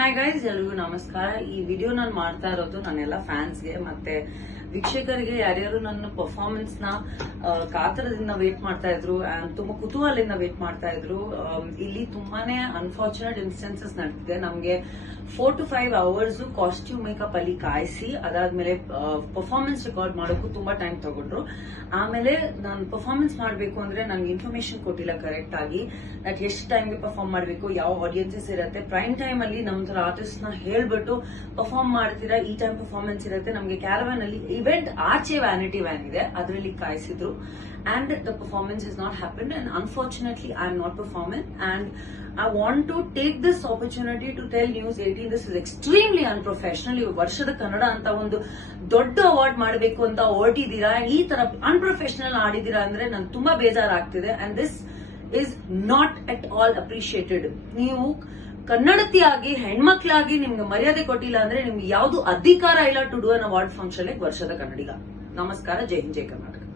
Hi guys ಎಲ್ರಿಗೂ ನಮಸ್ಕಾರ. ಈ ವಿಡಿಯೋ ನಾನು ಮಾಡ್ತಾ ಇರೋದು ನನ್ನೆಲ್ಲ ಫ್ಯಾನ್ಸ್ಗೆ ಮತ್ತೆ ವೀಕ್ಷಕರಿಗೆ, ಯಾರ್ಯಾರು ನನ್ನ ಪರ್ಫಾರ್ಮೆನ್ಸ್ನ ಕಾತರದಿಂದ ವೇಟ್ ಮಾಡ್ತಾ ಇದ್ರು ಅಂಡ್ ತುಂಬಾ ಕುತೂಹಲದಿಂದ ವೇಟ್ ಮಾಡ್ತಾ ಇದ್ರು ಇಲ್ಲಿ ತುಂಬಾನೇ ಅನ್ಫಾರ್ಚುನೇಟ್ ಇನ್ಸ್ಟೆನ್ಸಸ್ ನಡೆದಿದೆ. ನಮ್ಗೆ four to five hours costume makeup ಅಲ್ಲಿ ಕಾಯಿಸಿ, ಅದಾದ್ಮೇಲೆ ಪರ್ಫಾರ್ಮೆನ್ಸ್ ರೆಕಾರ್ಡ್ ಮಾಡೋಕ್ಕೂ ತುಂಬಾ ಟೈಮ್ ತಗೊಂಡ್ರು. ಆಮೇಲೆ ನಾನು ಪರ್ಫಾರ್ಮೆನ್ಸ್ ಮಾಡಬೇಕು ಅಂದ್ರೆ ನನಗೆ ಇನ್ಫಾರ್ಮೇಶನ್ ಕೊಟ್ಟಿಲ್ಲ ಕರೆಕ್ಟ್ ಆಗಿ. ನಾಟ್ ಎಷ್ಟು ಟೈಮ್ಗೆ ಪರ್ಫಾರ್ಮ್ ಮಾಡಬೇಕು, ಯಾವ ಆಡಿಯನ್ಸಸ್ ಇರುತ್ತೆ. ಪ್ರೈಮ್ ಟೈಮ್ ಅಲ್ಲಿ ನಮ್ಮ ಆರ್ಟಿಸ್ಟ್ನ ಹೇಳ್ಬಿಟ್ಟು ಪರ್ಫಾರ್ಮ್ ಮಾಡ್ತೀರಾ, ಈ ಟೈಮ್ ಪರ್ಫಾರ್ಮೆನ್ಸ್ ಇರುತ್ತೆ. ನಮಗೆ ಕ್ಯಾರವನ್ ಅಲ್ಲಿ ಇವೆಂಟ್ ಆಚೆ ವ್ಯಾನಿಟಿ ವ್ಯಾನ್ ಇದೆ, ಅದರಲ್ಲಿ ಕಾಯಿಸಿದ್ರು. And the performance is not happen and unfortunately I am not performing and I want to take this opportunity to tell News 18 think this is extremely unprofessional ಇವು ವರ್ಷದ ಕನ್ನಡ ಅಂತ ಒಂದು ದೊಡ್ಡ award ಮಾಡಬೇಕು ಅಂತ ಹೊರಟಿದ್ದೀರಾ ಈ ತರ ಅನ್ಪ್ರೊಫೆಷನಲ್ ಆಡಿದ್ದೀರಾ ಅಂದ್ರೆ ನಂಗೆ ತುಂಬಾ ಬೇಜಾರಾಗ್ತಿದೆ. And this is not at all appreciated ನೀವು ಕನ್ನಡತಿಯಾಗಿ, ಹೆಣ್ಮಕ್ಳಾಗಿ ನಿಮ್ಗೆ ಮರ್ಯಾದೆ ಕೊಟ್ಟಿಲ್ಲ ಅಂದ್ರೆ ನಿಮ್ಗೆ ಯಾವ್ದು ಅಧಿಕಾರ ಇಲ್ಲ to do an award function ವರ್ಷದ ಕನ್ನಡಿಗ. ನಮಸ್ಕಾರ, ಜೈ ಹಿಂದ್, ಜೈ ಕರ್ನಾಟಕ.